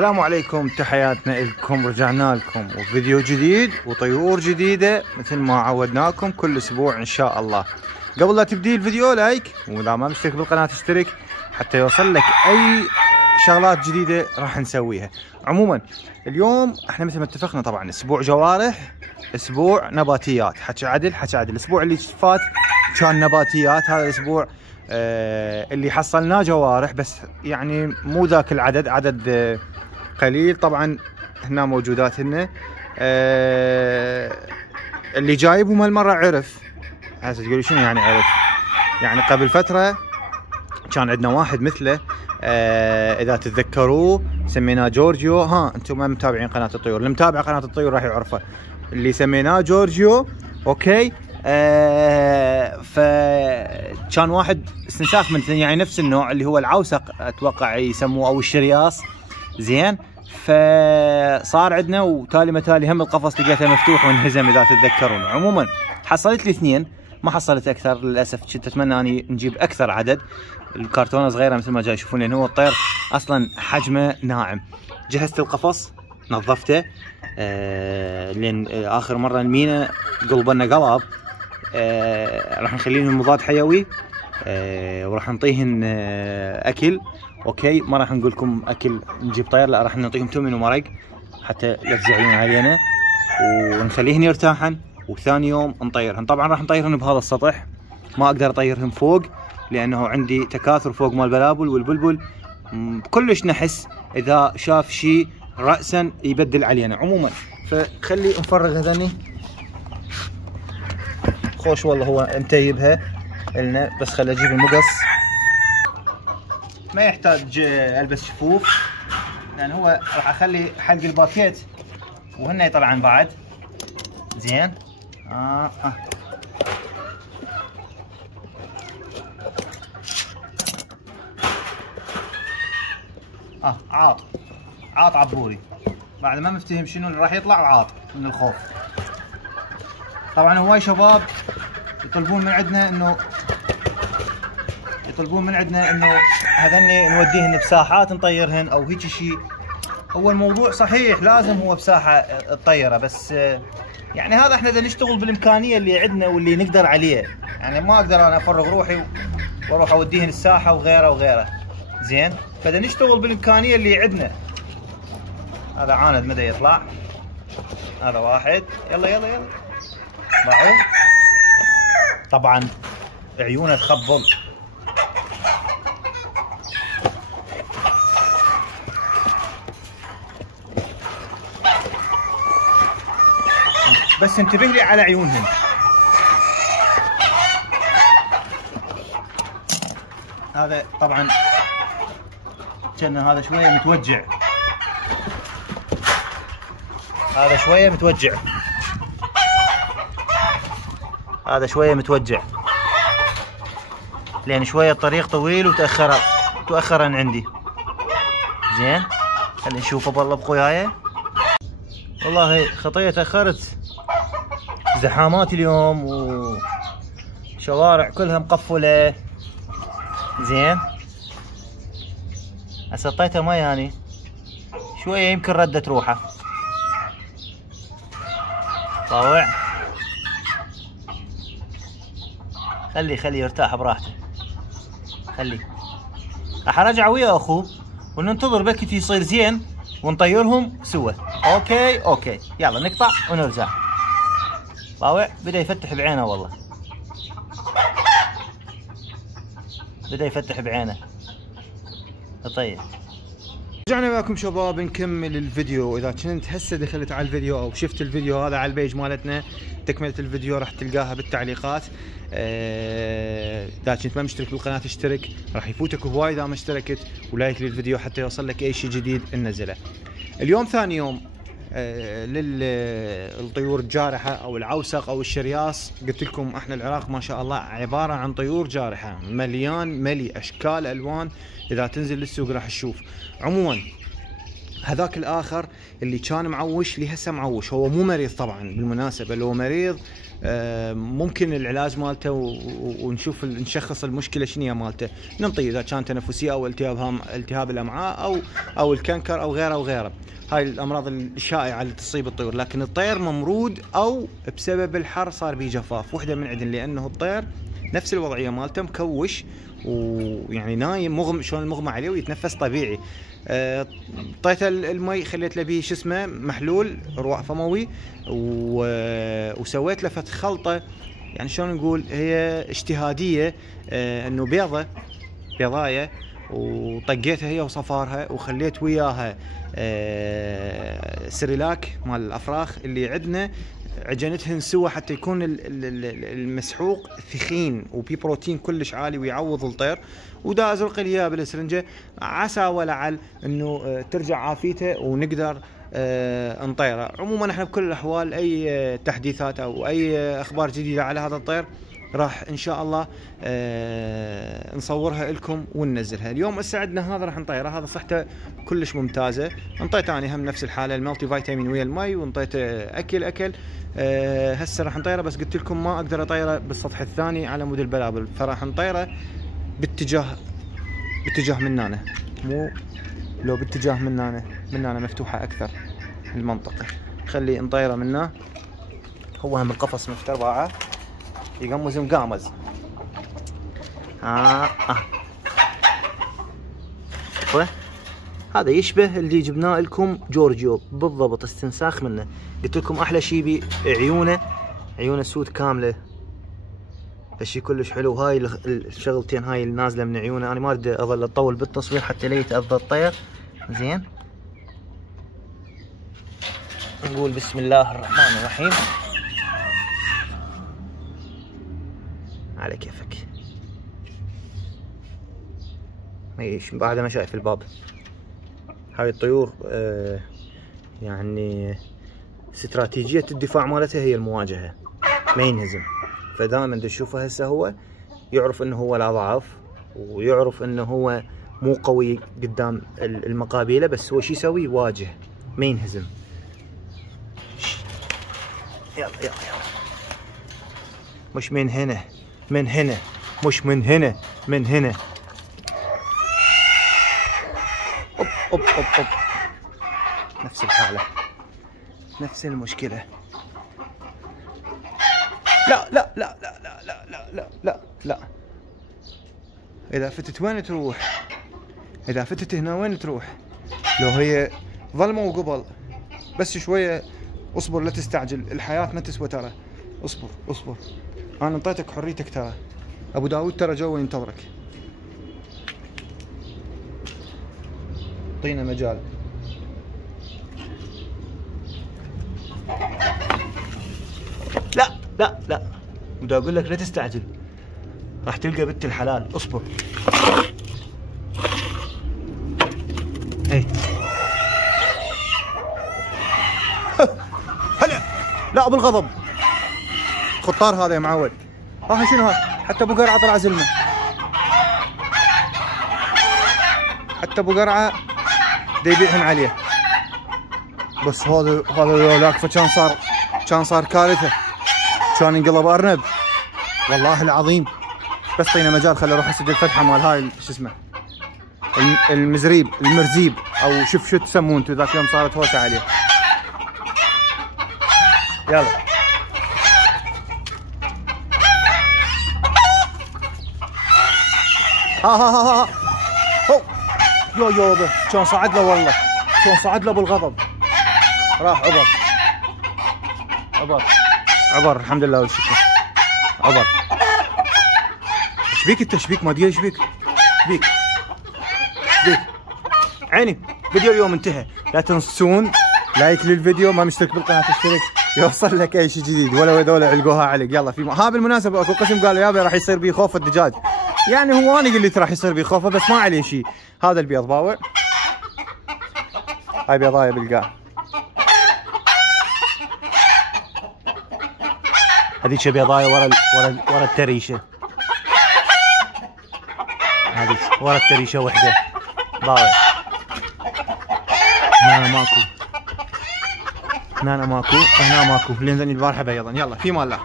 السلام عليكم، تحياتنا لكم. رجعنا لكم وفيديو جديد وطيور جديدة مثل ما عودناكم كل اسبوع ان شاء الله. قبل لا تبدي الفيديو لايك، واذا ما مشترك بالقناة اشترك حتى يوصل لك اي شغلات جديدة راح نسويها. عموما اليوم احنا مثل ما اتفقنا طبعا اسبوع جوارح، اسبوع نباتيات. حكي عدل الاسبوع اللي فات كان نباتيات، هذا الاسبوع اللي حصلناه جوارح، بس يعني مو ذاك العدد، عدد قليل. طبعا هنا موجودات هنا. اللي جايبهم هالمره عرف. هسه تقولي شنو يعني عرف؟ يعني قبل فتره كان عندنا واحد مثله، اذا تتذكروه سميناه جورجيو. ها انتم ما متابعين قناه الطيور، اللي متابع قناه الطيور راح يعرفه. اللي سميناه جورجيو اوكي. فكان واحد استنساخ من يعني نفس النوع اللي هو العوسق اتوقع يسموه او الشرياص. زين، فصار عندنا وتالي متالي هم القفص لقيته مفتوح وانهزم اذا تتذكرون. عموما حصلت لي اثنين، ما حصلت اكثر للاسف. كنت اتمنى اني نجيب اكثر عدد. الكرتونه صغيره مثل ما جاي تشوفون، لان هو الطير اصلا حجمه ناعم. جهزت القفص، نظفته، لين اخر مره المينا قلبنا قلب. راح نخليهم مضاد حيوي، وراح نعطيهن اكل اوكي. ما راح نقول لكم اكل نجيب طير، لا راح نعطيهم تمن ومرق حتى لا تزعلون علينا، ونخليهن يرتاحن. وثاني يوم نطيرهن. طبعا راح نطيرهن بهذا السطح، ما اقدر اطيرهن فوق لانه عندي تكاثر فوق مال البلابل والبلبل كلش نحس، اذا شاف شيء راسا يبدل علينا. عموما فخلي نفرغ هذني. خوش والله هو متيبها لنا، بس خلي اجيب المقص. ما يحتاج البس شفوف لان هو راح اخلي حلق الباكيت وهن يطلعن بعد. زين. عاط عبوري بعد ما مفتهم شنو اللي راح يطلع، وعاط من الخوف. طبعا هواي شباب يطلبون من عندنا انه هذني نوديهن بساحات نطيرهن او هيك شيء. هو الموضوع صحيح لازم هو بساحه الطيره، بس يعني هذا احنا بدنا نشتغل بالامكانيه اللي عندنا واللي نقدر عليه. يعني ما اقدر انا افرغ روحي واروح اوديهن الساحه وغيره. زين، بدنا نشتغل بالامكانيه اللي عندنا. هذا عاند مدى يطلع، هذا واحد. يلا طلعوا. طبعا عيونه تخبل. بس انتبه لي على عيونهم. هذا طبعا كان هذا شويه متوجع، هذا شويه متوجع لان شويه الطريق طويل وتأخر عن عندي. زين، خلينا نشوفه بالله بخوياي. والله خطيه تأخرت، زحامات اليوم وشوارع كلها مقفله. زين، هسه اعطيته مي يعني شويه يمكن ردت روحه. طاوع، خلي يرتاح براحته. راح ارجع ويا اخوه وننتظر بلكي يصير زين ونطيرهم سوا. اوكي يلا نقطع ونرجع. طاوع بدا يفتح بعينه، والله بدا يفتح بعينه. طيب رجعنا وياكم شباب نكمل الفيديو. اذا كنت هسه دخلت على الفيديو او شفت الفيديو هذا على البيج مالتنا، تكمله الفيديو راح تلقاها بالتعليقات. اذا كنت ما مشترك بالقناه اشترك، راح يفوتك هواي اذا ما اشتركت، ولايك للفيديو حتى يوصل لك اي شيء جديد ننزله. اليوم ثاني يوم للطيور الجارحه او العوسق او الشرياص. قلت لكم احنا العراق ما شاء الله عباره عن طيور جارحه، مليان اشكال الوان. اذا تنزل للسوق راح تشوف. عموما هذاك الاخر اللي كان معوش لهسه معوش، هو مو مريض طبعا بالمناسبه، لو مريض ممكن العلاج مالته ونشوف نشخص المشكله شنو هي مالته، ننطيه اذا كان تنفسيه او التهاب الامعاء او الكنكر او غيره وغيره. هاي الامراض الشائعه اللي تصيب الطيور. لكن الطير ممرود او بسبب الحر صار به جفاف، وحده من عندن، لانه الطير نفس الوضعيه مالته مكوش ويعني نايم مغمى، شلون المغمى عليه ويتنفس طبيعي. طيته المي، خليت له به شو اسمه محلول رواء فموي، وسويت له فت خلطه، يعني شلون نقول هي اجتهاديه، انه بيضايه، وطقيتها هي وصفارها، وخليت وياها سريلاك مال الافراخ اللي عندنا، عجنتهن سوا حتى يكون المسحوق ثخين وبي بروتين كلش عالي ويعوض الطير، ودا ازرق لي اياه بالسرنجه عسى ولعل انه ترجع عافيته ونقدر نطيره. عموما احنا بكل الاحوال اي تحديثات او اي اخبار جديده على هذا الطير راح ان شاء الله نصورها لكم وننزلها. اليوم هسه عندنا هذا راح نطيره، هذا صحته كلش ممتازه، انطيته انا هم نفس الحاله المالتي فيتامين ويا المي، وانطيته اكل. هسه راح نطيره، بس قلت لكم ما اقدر اطيره بالسطح الثاني على مود البلابل، فراح نطيره باتجاه من هنا، مو لو باتجاه من هنا مفتوحه اكثر المنطقه، خلي نطيره من هنا. هو هم القفص مفتر باعه يقمز مقامز. هذا يشبه اللي جبناه لكم جورجيو بالضبط، استنساخ منه. قلت لكم احلى شيء عيونه سود كامله، هالشي كلش حلو. هاي الشغلتين هاي اللي نازله من عيونه، انا ما اريد اظل اطول بالتصوير حتى لا يتاذى الطير. زين، نقول بسم الله الرحمن الرحيم، على كيفك. ايش بعد ما شايف الباب. هاي الطيور يعني استراتيجية الدفاع مالتها هي المواجهة، ما ينهزم. فدائما تشوفه هسه هو يعرف انه هو الاضعف، ويعرف انه هو مو قوي قدام المقابيله، بس هو شو يسوي؟ يواجه، ما ينهزم. يلا مش من هنا، مش من هنا. اوب نفس الحالة، نفس المشكلة. لا إذا فتت وين تروح؟ إذا فتت هنا وين تروح؟ لو هي ظلمة وقبل بس شوية، اصبر لا تستعجل، الحياة ما تسوى ترى. اصبر أنا انطيتك حريتك ترى. أبو داود ترى جوا ينتظرك، اعطينا مجال. لا بدي اقول لك لا تستعجل، راح تلقى بنت الحلال. اصبر. هلا لا بالغضب، خطار هذا يا معود. ها شنو هاي؟ حتى ابو قرعه طلع زلمه، حتى ابو قرعه دا يبيعهن عليه. بس هذا ذولاك كان صار كارثه، كان انقلب ارنب والله العظيم. بس طينا مجال، خلي اروح اسد الفتحه مال هاي شو اسمه المرزيب او شو تسمون انتم. ذاك اليوم صارت هوسه عليه. يلا ها يو كان صعد له، والله كان صعد له بالغضب. راح عبر الحمد لله والشكر. عبر. ايش بيك انت؟ ايش بيك؟ ما ادري ايش بيك عيني. فيديو اليوم انتهى، لا تنسون لايك للفيديو، ما مشترك بالقناه اشترك يوصل لك اي شيء جديد. ولا هذول علقوها علق. يلا في ها بالمناسبه اكو قسم قالوا يابا راح يصير بيه خوف الدجاج، يعني هو انا قلت راح يصير بيه خوفه بس ما عليه شيء. هذا البيض باوع، هاي بيضايه بالقاع، هذيك بيضايه ورا التريشه، هذيك ورا التريشه وحده باوع. هنا ماكو، هنا ماكو، هنا ماكو، اللي نزلني البارحه بيضا. يلا في مال الله.